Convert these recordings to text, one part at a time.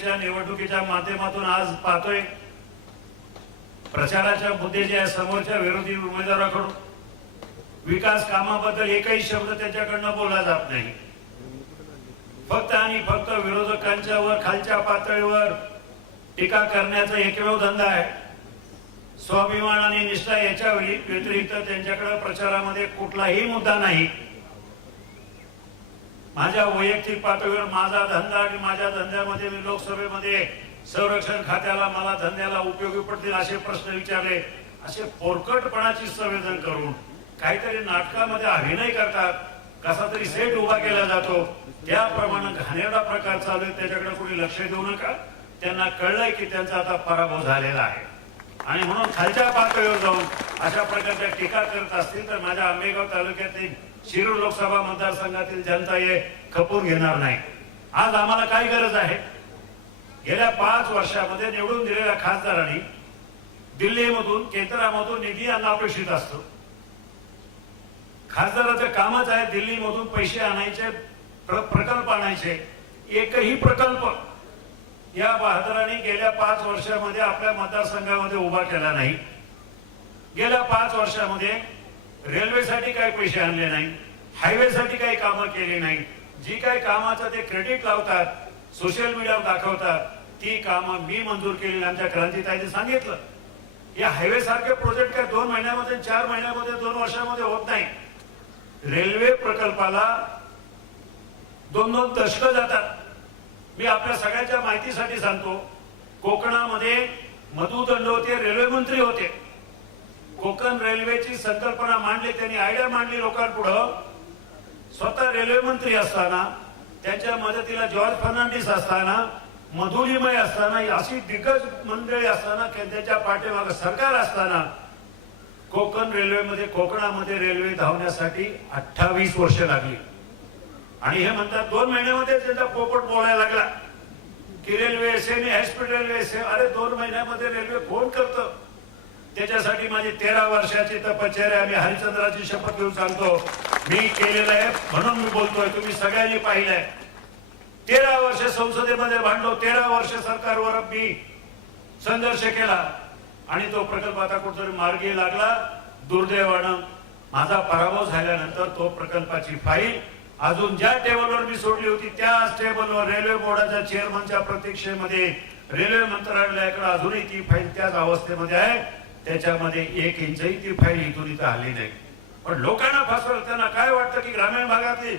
लोकसभेच्या निवडणुकीच्या माध्यमातून आज पाहतोय प्रचाराच्या मुद्दे जे आहे समोरच्या विरोधी उमेदवाराकडून विकास कामाबद्दल एकही शब्द त्याच्याकडनं बोलला जात नाही. फक्त आणि फक्त विरोधकांच्या वर खालच्या पातळीवर टीका करण्याचा एकमेव धंदा आहे. स्वाभिमान आणि निष्ठा याच्या वेळी व्यतिरिक्त त्यांच्याकडे प्रचारामध्ये कुठलाही मुद्दा नाही. माझ्या वैयक्तिक पातळीवर माझा धंदा आणि माझ्या धंद्यामध्ये मी लोकसभेमध्ये संरक्षण खात्याला मला धंद्याला उपयोगी पडतील असे प्रश्न विचारले. असे पोरकटपणाची संवेदन करून काहीतरी नाटकामध्ये अभिनय करतात. कसा तरी सेट उभा केला जातो. त्याप्रमाणे घाणेरडा प्रकार चालू आहे त्याच्याकडे कोणी लक्ष देऊ नका. त्यांना कळलंय की त्यांचा आता पराभव झालेला आहे. आणि म्हणून खालच्या पातळीवर जाऊन अशा प्रकारच्या टीका करत असतील तर माझ्या आंबेगाव तालुक्यातील शिरूर लोकसभा मतदारसंघातील जनता हे खपून घेणार नाही. आज आम्हाला काय गरज आहे? गेल्या पाच वर्षामध्ये निवडून दिलेल्या खासदारांनी दिल्लीमधून केंद्रामधून निधी आणणं अपेक्षित असतो. खासदाराचं कामच आहे दिल्लीमधून पैसे आणायचे प्र- प्रकल्प आणायचे. एकही प्रकल्प या बहादरांनी गेल्या पाच वर्षामध्ये आपल्या मतदारसंघामध्ये उभा केला नाही. गेल्या पाच वर्षामध्ये रेल्वेसाठी काही पैसे आणले नाही हायवेसाठी काही कामं केली नाही जी काही कामाचं ते क्रेडिट लावतात सोशल मीडियावर दाखवतात ती कामं मी मंजूर केली आमच्या क्रांतीताईने सांगितलं. या हायवे सारखे प्रोजेक्ट काय दोन महिन्यामध्ये चार महिन्यामध्ये दोन वर्षामध्ये होत नाही. रेल्वे प्रकल्पाला दोन दोन दशक जातात. मी आपल्या सगळ्यांच्या माहितीसाठी सांगतो कोकणामध्ये मधु दंडवते रेल्वे मंत्री होते. कोकण रेल्वेची संकल्पना मांडली त्यांनी आयडिया मांडली लोकांपुढं. स्वतः रेल्वे मंत्री असताना त्यांच्या मदतीला जॉर्ज फर्नांडिस असताना मधुलिमय असताना अशी दिग्गज मंडळी असताना त्यांच्या पाठीमाग सरकार असताना कोकण रेल्वेमध्ये कोकणामध्ये रेल्वे धावण्यासाठी अठ्ठावीस वर्ष लागली. आणि हे म्हणतात दोन महिन्यामध्ये त्यांचा पोपट बोलायला लागला. की रेल्वे सेमी हॉस्पिटल रेल्वे अरे दोन महिन्यामध्ये रेल्वे कोण करतं? त्याच्यासाठी माझी तेरा वर्षाची तपश्चर्या मी हरिश्चंद्राची शपथ घेऊन सांगतो. मी केलेलं आहे म्हणून मी बोलतोय. तुम्ही सगळ्यांनी पाहिलंय. तेरा वर्ष संसदेमध्ये भांडलो. तेरा वर्ष सरकारवर मी संघर्ष केला. आणि तो प्रकल्प आता कुठेतरी मार्गी लागला. दुर्दैवानं माझा पराभव झाल्यानंतर तो प्रकल्पाची फाईल अजून ज्या टेबलवर मी सोडली होती त्याच टेबलवर रेल्वे बोर्डाच्या चेअरमनच्या प्रतीक्षेमध्ये रेल्वे मंत्रालयाकडे अजूनही ती फाईल त्याच अवस्थेमध्ये आहे. त्याच्यामध्ये एक इंचही ती फाईल इथून इथं आली नाही. पण लोकांना फसवलं त्यांना काय वाटतं की ग्रामीण भागातली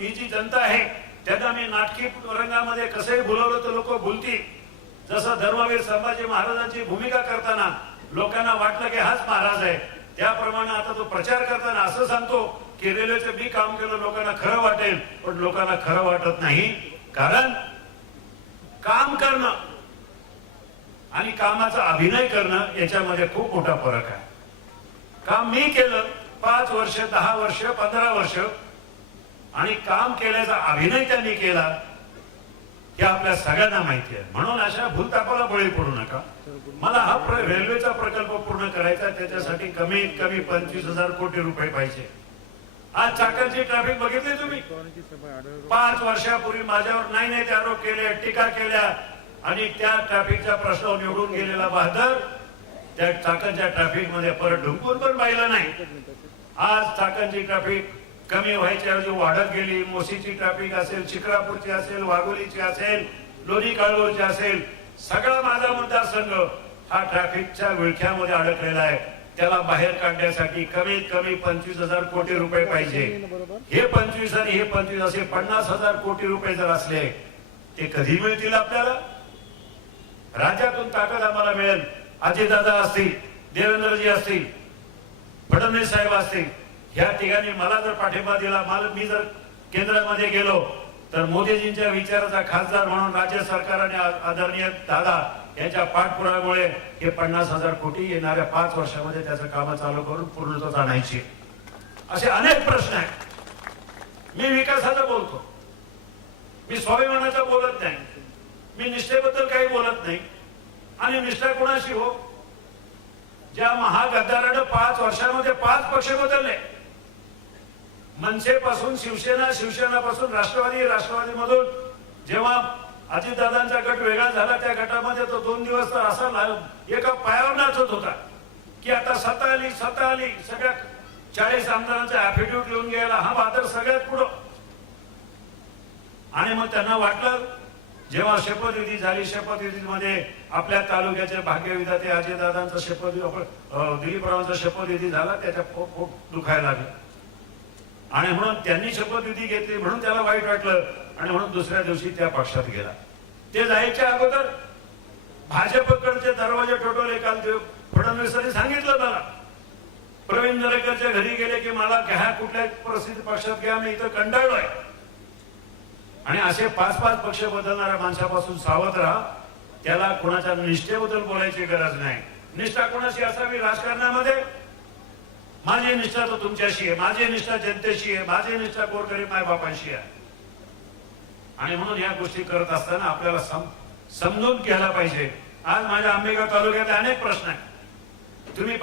ही जी जनता आहे त्यांना मी नाटकी रंगामध्ये कसंही भुलवलं तर लोक भुलतील जसं धर्मवीर संभाजी महाराजांची भूमिका करताना लोकांना वाटलं की हाच महाराज आहे. त्याप्रमाणे आता तो प्रचार करताना असं सांगतो की रेल्वेचं मी काम केलं लोकांना खरं वाटेल पण लोकांना खरं वाटत नाही. कारण काम करणं आणि कामाचा अभिनय करणं याच्यामध्ये खूप मोठा फरक आहे. काम मी केलं पाच वर्ष दहा वर्ष पंधरा वर्ष आणि काम केल्याचा अभिनय त्यांनी केला हे आपल्या सगळ्यांना माहिती आहे. म्हणून अशा भूलतापाला बळी पडू नका. मला हा रेल्वेचा प्रकल्प पूर्ण करायचा त्याच्यासाठी कमीत कमी पंचवीस हजार कोटी रुपये पाहिजे. आज चाकरची ट्रॅफिक बघितली तुम्ही? पाच वर्षापूर्वी माझ्यावर नाही नाही ते आरोप केले टीका केल्या आणि त्या ट्रॅफिकचा प्रस्ताव निवडून गेलेला बहादर त्या चाकणच्या ट्रॅफिकमध्ये परत ढुंकून पण पाहिलं नाही. आज चाकणची ट्रॅफिक कमी व्हायच्या ऐवजी वाढत गेली. मोशीची ट्रॅफिक असेल शिक्रापूरची असेल वाघोलीची असेल लोणी काळूरची असेल सगळा माझा मतदारसंघ हा ट्रॅफिकच्या विळख्यामध्ये अडकलेला आहे. त्याला बाहेर काढण्यासाठी कमीत कमी पंचवीस हजार कोटी रुपये पाहिजे. हे पंचवीस आणि हे पंचवीस असे पन्नास हजार कोटी रुपये जर असले ते कधी मिळतील आपल्याला? राज्यातून ताकद आम्हाला मिळेल. अजितदादा असतील देवेंद्रजी असतील फडणवीस साहेब असतील ह्या ठिकाणी मला जर पाठिंबा दिला मला मी जर केंद्रामध्ये गेलो तर मोदीजींच्या विचाराचा खासदार म्हणून राज्य सरकार आणि आदरणीय दादा यांच्या पाठपुरामुळे हे पन्नास हजार कोटी येणाऱ्या पाच वर्षामध्ये त्याचं काम चालू करून पूर्णत्वास आणायची. असे अनेक प्रश्न आहेत. मी विकासाचा बोलतो. मी स्वाभिमानाचं बोलत नाही. मी निष्ठेबद्दल काही बोलत नाही. आणि निष्ठा कोणाशी हो? ज्या महागद्दारानं पाच वर्षामध्ये पाच पक्ष बदलले. मनसेपासून शिवसेना शिवसेनापासून राष्ट्रवादी राष्ट्रवादीमधून जेव्हा अजितदादांचा गट वेगळा झाला त्या गटामध्ये तो दोन दिवस तर असा एका पायावर नाचत होता. की आता सत्ता आली सत्ता आली सगळ्या चाळीस आमदारांचा ऍफिडेव्हिट लिहून घ्यायला हा बादर सगळ्यात पुढं. आणि मग त्यांना वाटलं जेव्हा शपथविधी झाली शपथविधीमध्ये आपल्या तालुक्याचे भाग्यविधाते अजयदादांचा शपथविधी अं, दिलीपरावांचा शपथविधी झाला त्याच्या पोट खूप दुखायला लागलं. आणि म्हणून त्यांनी शपथविधी घेतली म्हणून त्याला वाईट वाटलं आणि म्हणून दुसऱ्या दिवशी त्या पक्षात गेला. ते जायच्या अगोदर भाजपकडचे दरवाजे ठोठवले काल ते फडणवीसांनी सांगितलं मला. प्रवीण दरेकरच्या घरी गेले की मला घ्या कुठल्या परिस्थिती पक्षात घ्या मी इथं कंटाळलोय. आणि असे पाच पाच पक्ष बदलणाऱ्या माणसापासून सावध राहा. त्याला कोणाच्या निष्ठेबद्दल बोलायची गरज नाही. निष्ठा कोणाशी असावी राजकारणामध्ये? माझी निष्ठा तर तुमच्याशी आहे. माझी निष्ठा जनतेशी आहे. माझी निष्ठा गोरगरीब मायबापांशी आहे. आणि म्हणून या गोष्टी करत असताना आपल्याला सम- समजून घ्यायला पाहिजे. आज माझ्या आंबेगाव तालुक्यात अनेक प्रश्न आहेत. तुम्ही